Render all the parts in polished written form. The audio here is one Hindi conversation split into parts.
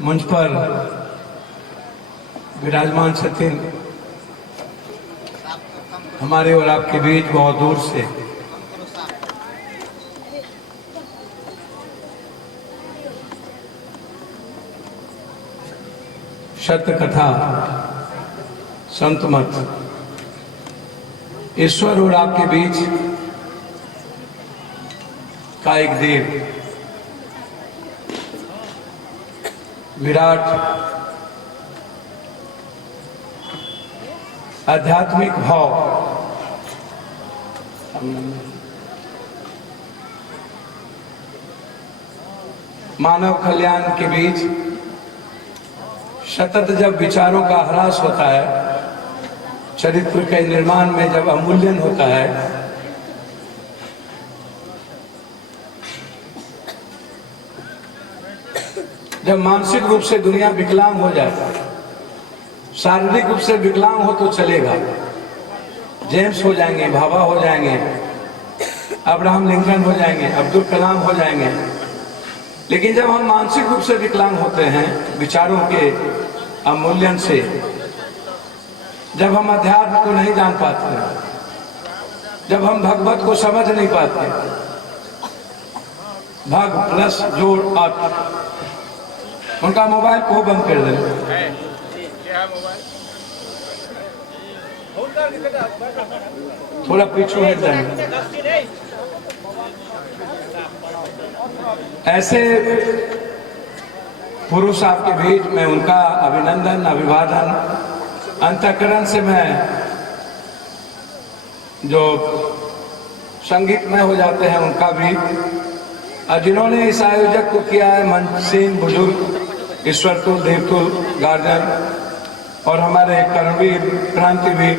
मंच पर विराजमान छथिन हमारे और आपके बीच बहुत दूर से। सत्य कथा संत मत ईश्वर और आपके बीच का एक देव विराट आध्यात्मिक भाव मानव कल्याण के बीच सतत जब विचारों का ह्रास होता है, चरित्र के निर्माण में जब अवमूल्यन होता है, जब मानसिक रूप से दुनिया विकलांग हो जाए, शारीरिक रूप से विकलांग हो तो चलेगा, जेम्स हो जाएंगे, भाभा हो जाएंगे, अब्राहम लिंकन हो जाएंगे, अब्दुल कलाम हो जाएंगे, लेकिन जब हम मानसिक रूप से विकलांग होते हैं विचारों के अवमूल्यन से, जब हम अध्यात्म को नहीं जान पाते, जब हम भगवत को समझ नहीं पाते, भग प्लस जोड़ अर्थ, उनका मोबाइल को बंद कर दें, थोड़ा पीछे हट जाएंगे। ऐसे पुरुष आपके बीच में उनका अभिनंदन अभिवादन अंतःकरण से मैं जो संगीत में हो जाते हैं उनका भी, और जिन्होंने इस आयोजक को किया है मंचसीन बुजुर्ग ईश्वरतुल देवतुल गार्जन और हमारे कर्मवीर क्रांतिवीर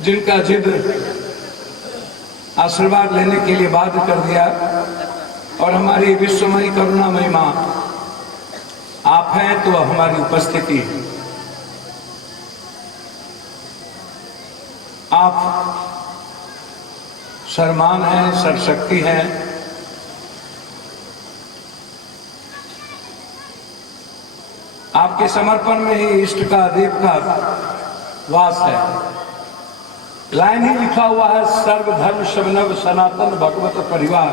जिनका जिद आशीर्वाद लेने के लिए बाध्य कर दिया, और हमारी विश्वमयी करुणामयी मां आप हैं तो हमारी उपस्थिति है। आप सर्वमान हैं, सर्वशक्ति हैं, आपके समर्पण में ही इष्ट का देव का वास है। लाइन ही लिखा हुआ है, सर्वधर्म शवनव सनातन भगवत परिवार।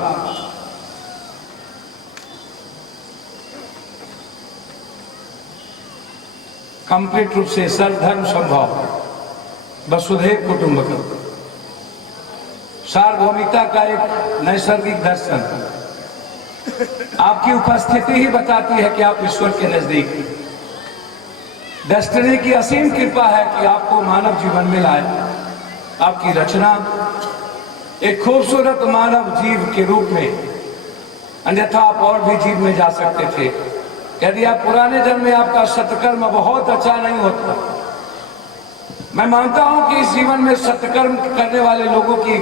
कंप्लीट रूप से सर्वधर्म संभव वसुधैव कुटुंबकम, सार्वभौमिकता का एक नैसर्गिक दर्शन। आपकी उपस्थिति ही बताती है कि आप ईश्वर के नजदीक। डेस्टिनी की असीम कृपा है कि आपको मानव जीवन में लाए। आपकी रचना एक खूबसूरत मानव जीव के रूप में, अन्यथा आप और भी जीव में जा सकते थे। यदि आप पुराने जन्म में आपका सत्कर्म बहुत अच्छा नहीं होता। मैं मानता हूं कि इस जीवन में सत्कर्म करने वाले लोगों की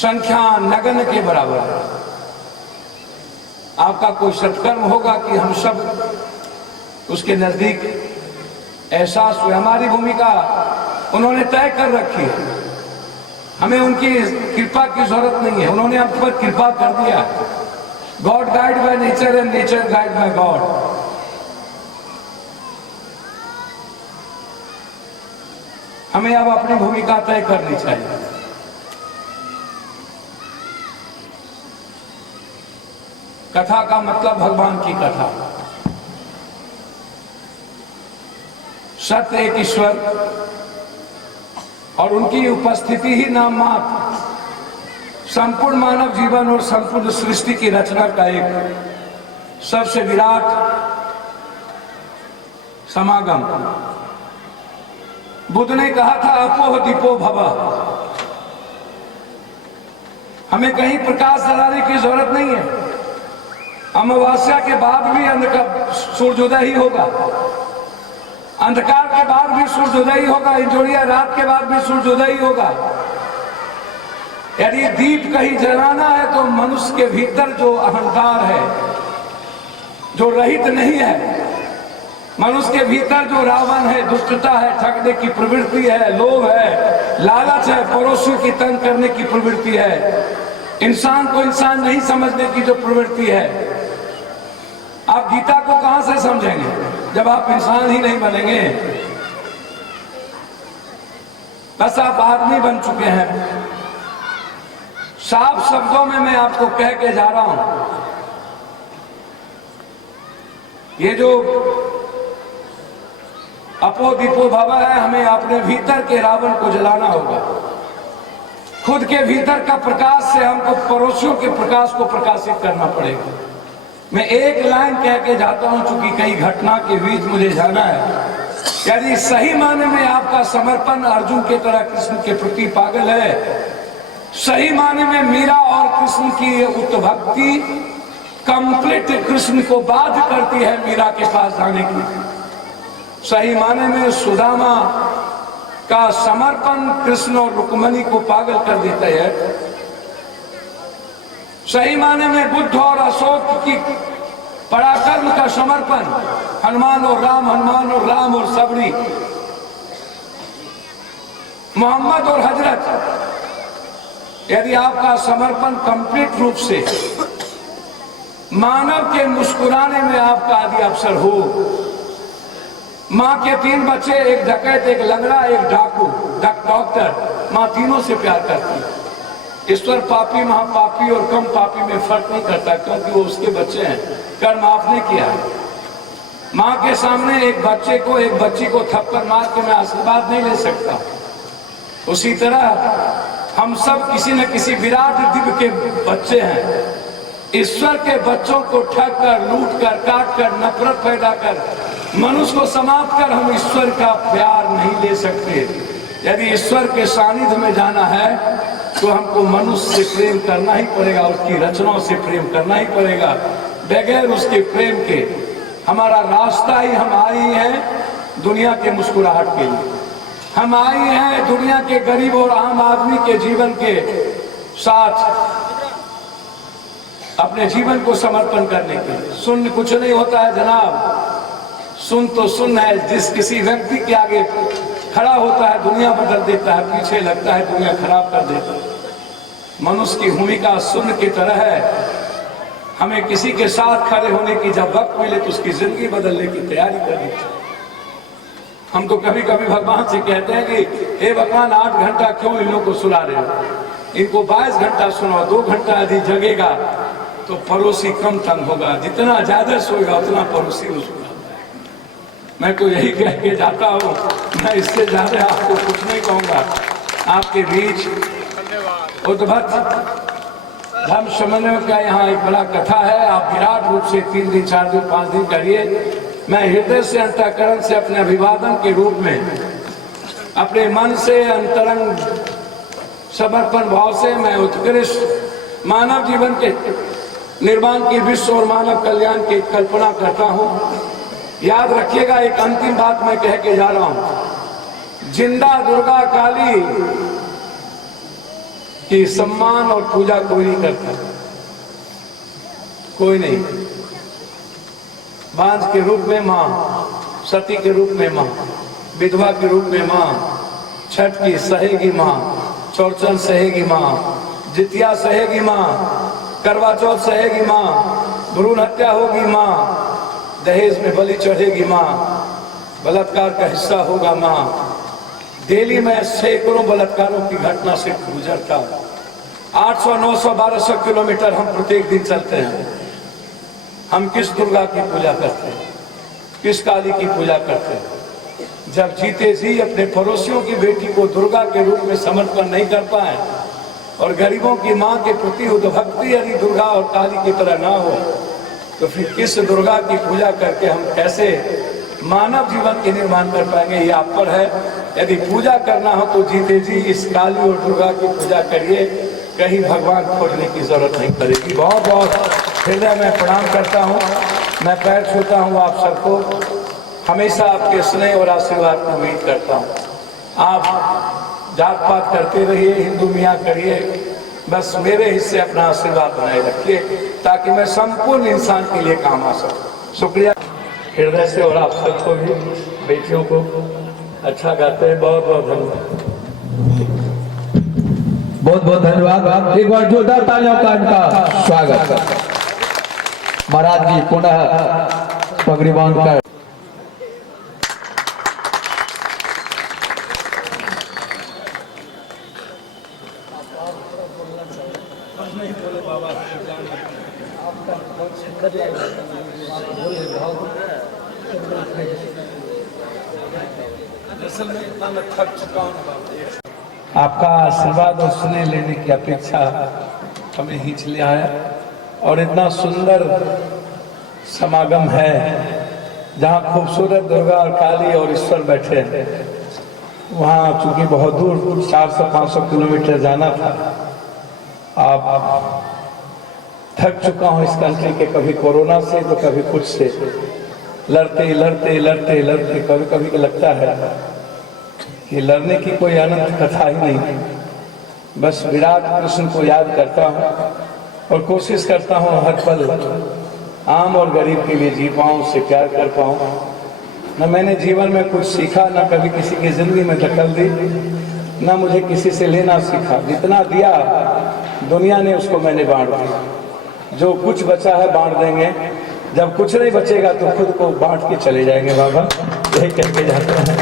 संख्या नगण्य के बराबर है। आपका कोई सत्कर्म होगा कि हम सब उसके नजदीक एहसास हुए। हमारी भूमिका उन्होंने तय कर रखी है, हमें उनकी कृपा की जरूरत नहीं है, उन्होंने हम पर कृपा कर दिया। God guide by nature and nature guide by God. हमें अब अपनी भूमिका तय करनी चाहिए। कथा का मतलब भगवान की कथा, सत्य एक ईश्वर और उनकी उपस्थिति ही नाम मात्र संपूर्ण मानव जीवन और संपूर्ण सृष्टि की रचना का एक सबसे विराट समागम। बुद्ध ने कहा था अपोह दीपो भवः। हमें कहीं प्रकाश जलाने की जरूरत नहीं है। अमावस्या के बाद भी अंधकार सूर्योदय ही होगा, अंधकार के बाद भी सूर्योदय ही होगा, इंजोरिया रात के बाद भी सूर्योदय ही होगा। यदि दीप कहीं जलाना है तो मनुष्य के भीतर जो अहंकार है, जो रहित नहीं है, मनुष्य के भीतर जो रावण है, दुष्टता है, ठगने की प्रवृत्ति है, लोभ है, लालच है, पड़ोसियों की तंग करने की प्रवृत्ति है, इंसान को इंसान नहीं समझने की जो प्रवृत्ति है, आप गीता को कहां से समझेंगे जब आप इंसान ही नहीं बनेंगे? बस आप आदमी बन चुके हैं। साफ शब्दों में मैं आपको कह के जा रहा हूं, ये जो अपो दीपो भव है, हमें अपने भीतर के रावण को जलाना होगा। खुद के भीतर का प्रकाश से हमको पड़ोसियों के प्रकाश को प्रकाशित करना पड़ेगा। मैं एक लाइन कह के जाता हूं, चूंकि कई घटना के बीच मुझे जाना है। यदि सही माने में आपका समर्पण अर्जुन के तरह कृष्ण के प्रति पागल है, सही माने में मीरा और कृष्ण की उक्त भक्ति कंप्लीट कृष्ण को बाध्य करती है मीरा के पास जाने की, सही माने में सुदामा का समर्पण कृष्ण और रुक्मणी को पागल कर देता है, सही माने में बुद्ध और अशोक की पराक्रम का समर्पण हनुमान और राम और सबरी, मोहम्मद और हजरत, यदि आपका समर्पण कंप्लीट रूप से मानव के मुस्कुराने में आपका आदि अवसर हो। माँ के 3 बच्चे, एक डकैत, एक लंगड़ा, एक डाकू, डॉक्टर, माँ तीनों से प्यार करती है। ईश्वर पापी महापापी और कम पापी में फर्क नहीं करता, क्योंकि वो उसके बच्चे हैं, कर माफ नहीं किया। माँ के सामने एक बच्ची को थप्पड़ मार के मैं आशीर्वाद नहीं ले सकता। उसी तरह हम सब किसी न किसी विराट दिव्य के बच्चे हैं। ईश्वर के बच्चों को ठग कर, लूट कर, काट कर, नफरत पैदा कर, मनुष्य को समाप्त कर हम ईश्वर का प्यार नहीं ले सकते। यदि ईश्वर के सानिध्य में जाना है तो हमको मनुष्य से प्रेम करना ही पड़ेगा, उसकी रचनाओं से प्रेम करना ही पड़ेगा। बगैर उसके प्रेम के हमारा रास्ता ही, हम आई हैं दुनिया के मुस्कुराहट के लिए, हम आई हैं दुनिया के गरीब और आम आदमी के जीवन के साथ अपने जीवन को समर्पण करने के लिए। शून्य कुछ नहीं होता है जनाब, सुन तो सुन है। जिस किसी व्यक्ति के आगे खड़ा होता है दुनिया बदल देता है, पीछे लगता है दुनिया खराब कर देता है। मनुष्य की भूमिका शून्य की तरह है। हमें किसी के साथ खड़े होने की जब वक्त मिले तो उसकी जिंदगी बदलने की तैयारी करनी चाहिए। हम तो कभी कभी भगवान से कहते हैं कि हे भगवान 8 घंटा क्यों इन लोगों को सुला रहे हो, इनको 22 घंटा सुनाओ, 2 घंटा यदि जगेगा तो पड़ोसी कम तंग होगा, जितना ज्यादा सोएगा उतना पड़ोसी उसको। मैं तो यही कह के जाता हूँ, मैं इससे ज्यादा आपको कुछ नहीं कहूँगा। आपके बीच उद्भट धर्म समन्वय का यहाँ एक बड़ा कथा है। आप विराट रूप से 3 दिन 4 दिन 5 दिन करिए। मैं हृदय से अंतःकरण से अपने अभिवादन के रूप में अपने मन से अंतरंग समर्पण भाव से मैं उत्कृष्ट मानव जीवन के निर्माण की, विश्व और मानव कल्याण की कल्पना करता हूँ। याद रखिएगा, एक अंतिम बात मैं कह के जा रहा हूं। जिंदा दुर्गा काली की सम्मान और पूजा कोई नहीं करता, कोई नहीं। बांझ के रूप में माँ, सती के रूप में माँ, विधवा के रूप में माँ, छठ की सहेगी माँ, चौरचन सहेगी माँ, जितिया सहेगी माँ, करवा चौथ सहेगी माँ, भ्रूण हत्या होगी माँ, दहेज में बलि चढ़ेगी माँ, बलात्कार का हिस्सा होगा माँ। दिल्ली में सैकड़ों बलात्कारों की घटना से गुजरता 800, 900, 1200 किलोमीटर हम प्रत्येक दिन चलते हैं। हम किस दुर्गा की पूजा करते हैं, किस काली की पूजा करते हैं? जब जीते जी अपने पड़ोसियों की बेटी को दुर्गा के रूप में समर्पण नहीं कर पाए और गरीबों की माँ के प्रति उद्भक्ति यदि दुर्गा और काली की तरह ना हो, तो फिर किस दुर्गा की पूजा करके हम कैसे मानव जीवन के निर्माण कर पाएंगे? ये आप पर है। यदि पूजा करना हो तो जीते जी इस काली और दुर्गा की पूजा करिए, कहीं भगवान खोजने की जरूरत नहीं पड़ेगी। बहुत बहुत हृदय में प्रणाम करता हूँ, मैं पैर छूता हूँ आप सबको। हमेशा आपके स्नेह और आशीर्वाद की उम्मीद करता हूँ। आप जात पात करते रहिए, हिंदू मियाँ करिए, बस मेरे हिस्से अपना आशीर्वाद बनाए रखिए ताकि मैं संपूर्ण इंसान के लिए काम आ सकूं। शुक्रिया हृदय से। और आप सबको भी, बेटियों को अच्छा गाते हैं, बहुत बहुत धन्यवाद। बहुत बहुत धन्यवाद। एक बार जोरदार तालियों का इनका स्वागत। महाराज जी पुनः पगड़ी बांधकर आपका आशीर्वाद और स्नेह लेने की अपेक्षा हमें खींच लिया है और इतना सुंदर समागम है जहाँ खूबसूरत दुर्गा और काली और ईश्वर बैठे हैं। वहाँ चूंकि बहुत दूर 400-500 किलोमीटर जाना था। आप थक चुका हूँ इस कंट्री के, कभी कोरोना से तो कभी कुछ से लड़ते लड़ते लड़ते लड़ते कभी कभी लगता है कि लड़ने की कोई अनंत कथा ही नहीं। बस विराट कृष्ण को याद करता हूँ और कोशिश करता हूँ हर पल आम और गरीब के लिए जी पाऊँ, उससे प्यार कर पाऊँ। न मैंने जीवन में कुछ सीखा, न कभी किसी की जिंदगी में दखल दी, न मुझे किसी से लेना सीखा। जितना दिया दुनिया ने उसको मैंने बांट दिया। जो कुछ बचा है बांट देंगे, जब कुछ नहीं बचेगा तो खुद को बांट के चले जाएंगे। बाबा यही कह के जाते हैं।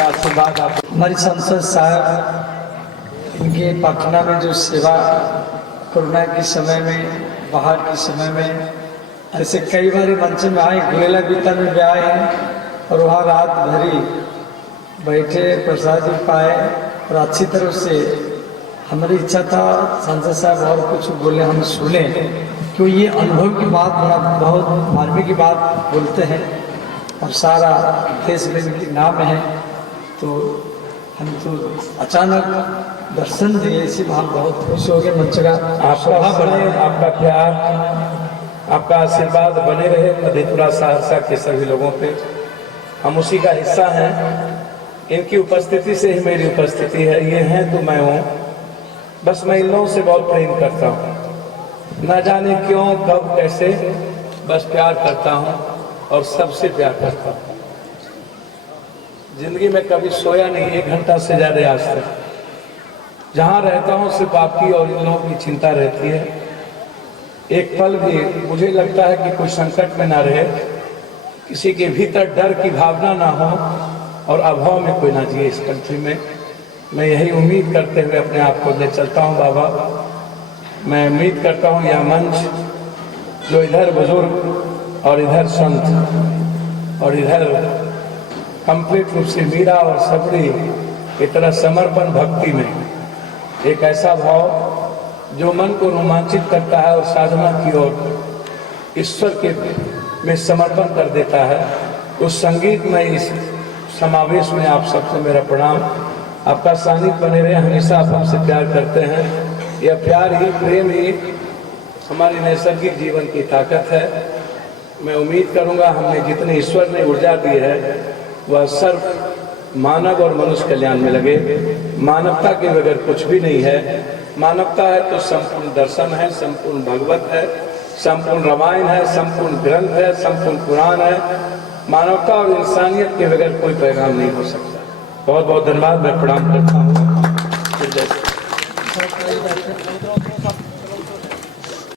आशीर्वाद आप हमारी संसद साहब इनके पटना में जो सेवा कोरोना के समय में, बाहर के समय में, ऐसे कई बार मंच में आए, गुरेला बीता में भी आए और वहाँ रात भरी बैठे प्रसाद जी पाए और अच्छी तरह से हमारी इच्छा था संसद साहब और कुछ बोले, हम सुने, क्यों ये अनुभव की बात बड़ा बहुत मानवीय की बात बोलते हैं और सारा देश में इनकी नाम है। तो हम तो अचानक दर्शन दिए, इसी हम बहुत खुश हो गए। मंच का आपका बने, आपका प्यार, आपका आशीर्वाद बने रहे मधेपुरा सहरसा के सभी लोगों पे। हम उसी का हिस्सा हैं। इनकी उपस्थिति से ही मेरी उपस्थिति है। ये हैं तो मैं हूँ। बस मैं इन लोगों से बहुत प्रेम करता हूँ, न जाने क्यों कब कैसे, बस प्यार करता हूँ और सबसे प्यार करता हूँ। जिंदगी में कभी सोया नहीं 1 घंटा से ज़्यादा आज तक। जहाँ रहता हूँ सिर्फ आपकी और इन लोगों की चिंता रहती है। एक पल भी मुझे लगता है कि कोई संकट में ना रहे, किसी के भीतर डर की भावना ना हो और अभाव में कोई ना जिए इस कंट्री में। मैं यही उम्मीद करते हुए अपने आप को ले चलता हूँ। बाबा मैं उम्मीद करता हूँ यह मंच जो इधर बुजुर्ग और इधर संत और इधर कंप्लीट रूप से मीरा और सबरी की तरह समर्पण भक्ति में एक ऐसा भाव जो मन को रोमांचित करता है और साधना की ओर ईश्वर के में समर्पण कर देता है। उस संगीत में इस समावेश में आप सबसे मेरा प्रणाम। आपका सानिध्य बने रहे, हमेशा आप हमसे प्यार करते हैं। यह प्यार ही, प्रेम ही हमारी नैसर्गिक जीवन की ताकत है। मैं उम्मीद करूंगा हमें जितनी ईश्वर ने ऊर्जा दी है वह सर्व मानव और मनुष्य कल्याण में लगे। मानवता के बगैर कुछ भी नहीं है। मानवता है तो संपूर्ण दर्शन है, संपूर्ण भगवत है, संपूर्ण रामायण है, संपूर्ण ग्रंथ है, संपूर्ण पुराण है। मानवता और इंसानियत के बगैर कोई पैगाम नहीं हो सकता। बहुत बहुत धन्यवाद। मैं प्रणाम करता हूँ।